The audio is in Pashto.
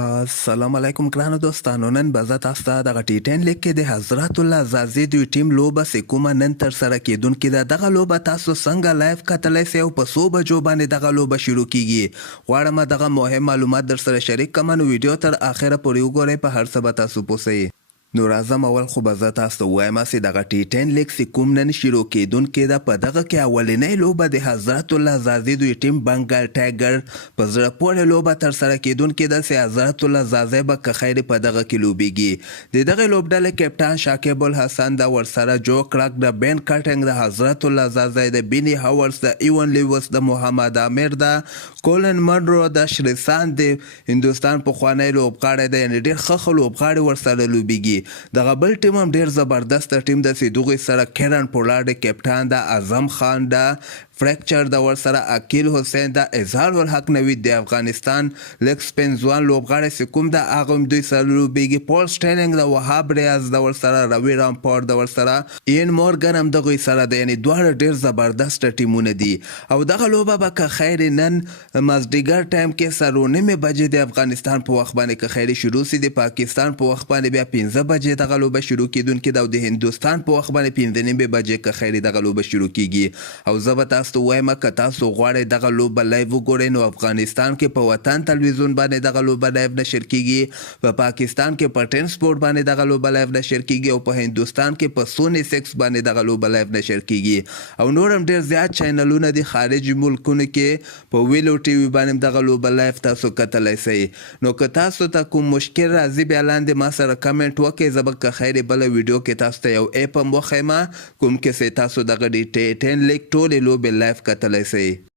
السلام علیکم ګرانو دوستانو. نن به زه تاسو ته دغه T10 لیګ کې د حضرت الله زازي دوی ټیم لوبه چې کومه نن ترسره کیدونکې ده، دغه لوبه تاسو څنګه لایف کتلی سئ او په څو بجو باندې دغه لوبه شروع کیږي. غواړم دغه مهم معلومات در سره شریک کړم، نو ویډیو تر اخره پورې وګورئ، په هر څه به تاسو پوه سئ. نو راځم اول خو به زه تاسو ته ووایم چې دغه T10 لیګ چې کوم نن شروع کیدونکې ده، په دغه کې اولنۍ لوبه د حضرت الله زازي دوی ټیم بنګال ټایګر په زړه پورې لوبه ترسره کیدونکې ده چې حضرت الله زازي به که خیر په دغه کې لوبیږي. د دغې لوبډلې کپټان شاکب الحسن د ورسره جو کلاک د بین کټنګ د حضرت الله زازي د بینی هاورس د ایون لیوس د محمد عامر د کولن منرو د شریسان د هندوستان پخوانی لوبغاړی دی، یعنې ډېر ښه لوبغاړي ورسره لوبیږي. دغه بل ټیم هم ډیر زبردست ټیم ده چې دغوی سره کرن پولارډ کپټان ده، اعظم خان ده، فریکچر د ورسره عقیل حسین د اظهار الحق نوید د افغانستان لیګ سپین ځوان لوبغاړی چې کوم د هغه هم دوی سره لوبیږي، پول سټیننګ د وهاب ریاض د ورسره، روي رامپور د ورسره، این مورګن هم دغوی سره ده، یعنې دواړه ډیر زبردست ټیمونه دي. او دغه لوبه به که خیر نن مازدیګر ټایم کې 9:30 بجې د افغانستان په وخت باندې که خیر شروع سي، د پاکستان په وخت باندې بیا 15 بجې دغه لوبه شروع کیدونکې ده، او د هندوستان په وخت باندې 15:30 بجې که خیر دغه لوبه شروع کیږي. او زه به تاسو ته وایم که تاسو غواړئ دغه لوبه لایو وګورئ، نو افغانستان کې په وطن تلویزیون باندې دغه لوبه لایو نشر کیږي، په پاکستان کې په 10 سپورټ باندې دغه لوبه لایو نشر کیږي، او په هندوستان کې په سونی 6 باندې دغه لوبه لایو نشر کیږي. او نور هم ډیر زیات چینلونه دي خارج ملکونو کې، په ویلو ټي وي باندې دغه لوبه لایو تاسو کتلی سئ. نو که تاسو ته کوم مشکل راځي بیا لاندې ما سره کمنټ وکړئ، زه به که خیر بله ویډیو کې تاسو ته یو اپ هم وښیم کوم کې چې تاسو دغه T10 لیګ ټولې لوبې لایف کتلی سئ.